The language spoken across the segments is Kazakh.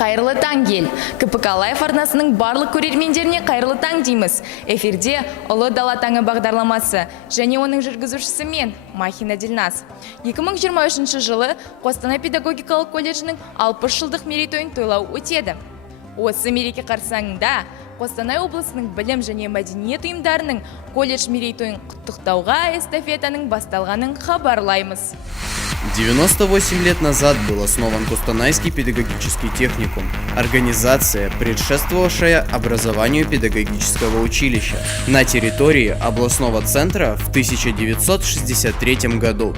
Қайырлы таң ел. КПК Лайф арнасының барлық көрермендеріне қайырлы таң дейміз. Эфирде Ұлы Дала таңы бағдарламасы және оның жүргізушісі мен, Махина Дильназ. 2023 жылы Қостанай педагогикалық колледжінің 60 жылдық мерейтойын тойлау өтеді. Осы мереке қарсаңында Қостанай облысының білім және мәдениет ұйымдарының колледж мерейтойын құттықтауға эстафетаның басталғанын хабарлаймыз. 98 лет назад был основан Костанайский педагогический техникум, организация, предшествовавшая образованию педагогического училища на территории областного центра в 1963 году.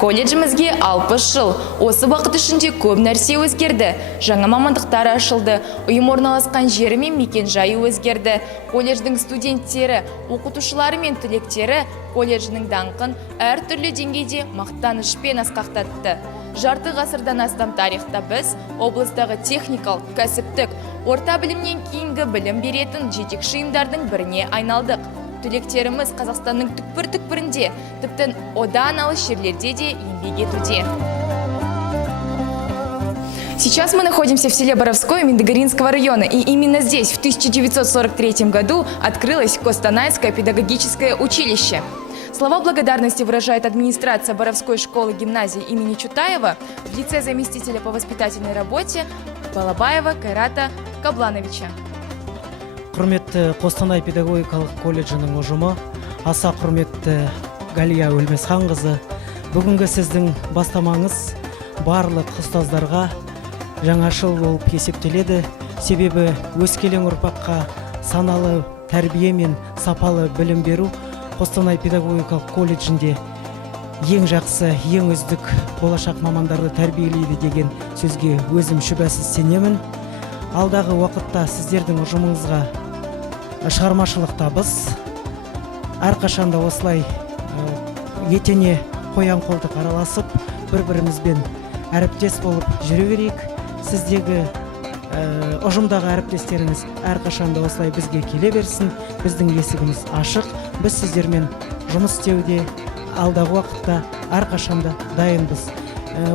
Колледжімізге 60 жыл. Осы уақыт ішінде көп нәрсе өзгерді. Жаңа мамандықтар ашылды. Ұйым орналасқан жері мен мекен-жайы өзгерді. Колледждің студенттері, оқытушылары мен түлектері колледждің даңқын әртүрлі деңгейде мақтанышпен асқақтатты. Жарты ғасырдан астам тарихта біз облыстағы техникалық, кәсіптік, орта білімнен кейінгі білім беретін жетекші ұйымдардың біріне айналдық. Түлектеріміз Қазақстанның түкпір-түкпірінде, тіптен одан алыс жерлерде де еңбек етуде. Сейчас мы находимся в селе Боровское Миндогоринского района, и именно здесь в 1943 году открылось Костанайское педагогическое училище. Слова благодарности выражает администрация Боровской школы-гимназии имени Чутаева в лице заместителя по воспитательной работе Балабаева Кайрата Каблановича. Құрметті Қостанай педагогикалық колледжінің ұжымы, аса құрметті Галия Өлмесханқызы, бүгінгі сіздің бастамаңыз барлық ұстаздарға жаңашыл болып есептеледі. Себебі өскелең ұрпаққа саналы тәрбие мен сапалы білім беру Қостанай педагогикалық колледжінде ең жақсы, ең үздік болашақ мамандарды тәрбиелейді деген сөзге өзім шүбәсіз сенемін. Алдағы уақытта сіздердің ұжымыңызға шығармашылық табыс, әрқашанда осылай етене қоян-қолтық араласып, бір-бірімізбен әріптес болып жүре берейік. Сіздегі ұжымдағы әріптестеріңіз әрқашанда осылай бізге келе берсін. Біздің есігіміз ашық. Біз сіздермен жұмыс істеуде алдағы уақытта әрқашанда дайынбыз.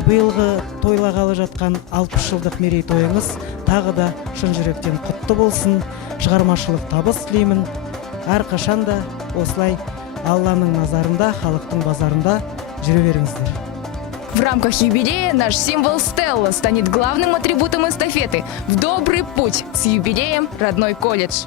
Биылғы тойлағалы жатқан 60 жылдық мерейтойыңыз тағы да шын жүректен құтты болсын. Шығармашылық табыс тілеймін. Әрқашанда осылай Алланың назарында, халықтың базарында жүре беріңіздер. В рамках юбилея наш символ Стелла станет главным атрибутом эстафеты. В добрый путь с юбилеем, родной колледж!